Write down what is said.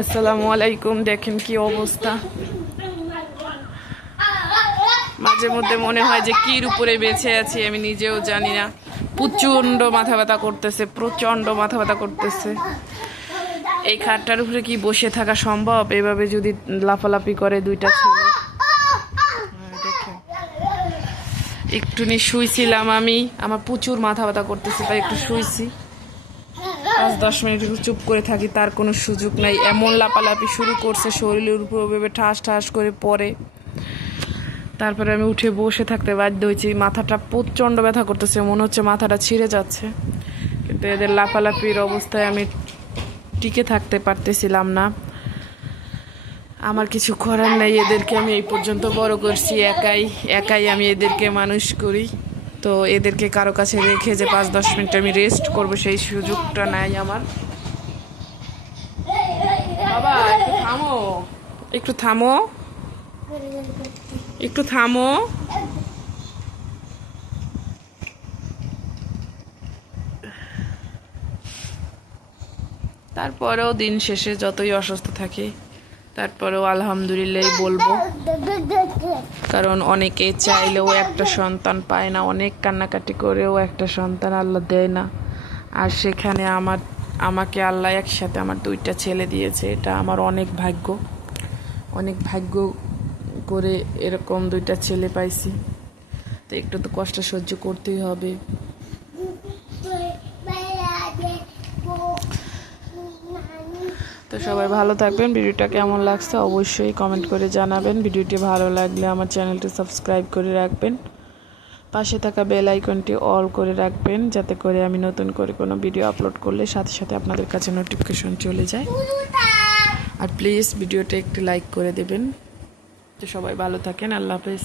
আসসালামু আলাইকুম। দেখেন কি অবস্থা, মাঝে মধ্যে মনে হয় যে কির উপরে বেঁচে আছি আমি নিজেও জানি না। প্রচন্ড মাথা ব্যথা করতেছে, প্রচন্ড মাথা ব্যথা করতেছে। এই খাটটার উপরে কি বসে থাকা সম্ভব? এভাবে যদি লাফালাফি করে দুইটা ছেলে। একটুনি শুইছিলাম আমি, আমার প্রচুর মাথা ব্যথা করতেছে, তাই একটু শুইছি। 5-10 মিনিট একটু চুপ করে থাকি, তার কোনো সুযোগ নাই। এমন লাপালাপি শুরু করছে, শরীরের উপর ওভাবে ঠাস ঠাস করে পড়ে। তারপরে আমি উঠে বসে থাকতে বাধ্য হয়েছি। মাথাটা প্রচণ্ড ব্যথা করতেছে, মনে হচ্ছে মাথাটা ছিঁড়ে যাচ্ছে। কিন্তু এদের লাফালাপির অবস্থায় আমি টিকে থাকতে পারতেছিলাম না। আমার কিছু করার নাই, এদেরকে আমি এই পর্যন্ত বড় করছি একাই আমি এদেরকে মানুষ করি। তো এদেরকে কারো কাছে রেখে যে 5-10 মিনিট আমি রেস্ট করবো, সেই সুযোগটা নাই আমার। বাবা একটু থামো, একটু থামো, একটু থামো। তারপরেও দিন শেষে যতই অসুস্থ থাকি, তারপরেও আলহামদুলিল্লাহ বলবো। কারণ অনেকে চাইলেও একটা সন্তান পায় না, অনেক কান্নাকাটি করেও একটা সন্তান আল্লাহ দেয় না। আর সেখানে আমাকে আল্লাহ একসাথে আমার 2টা ছেলে দিয়েছে। এটা আমার অনেক ভাগ্য করে এরকম 2টা ছেলে পাইছি। তো একটু তো কষ্ট সহ্য করতেই হবে। তো সবাই ভালো থাকবেন। ভিডিওটা কেমন লাগছে অবশ্যই কমেন্ট করে জানাবেন। ভিডিওটি ভালো লাগলে আমার চ্যানেলটি সাবস্ক্রাইব করে রাখবেন, পাশে থাকা বেল আইকনটি অল করে রাখবেন, যাতে করে আমি নতুন করে কোনো ভিডিও আপলোড করলে সাথে সাথে আপনাদের কাছে নোটিফিকেশন চলে যায়। আর প্লিজ ভিডিওটা একটু লাইক করে দেবেন। তো সবাই ভালো থাকেন, আল্লাহ হাফেজ।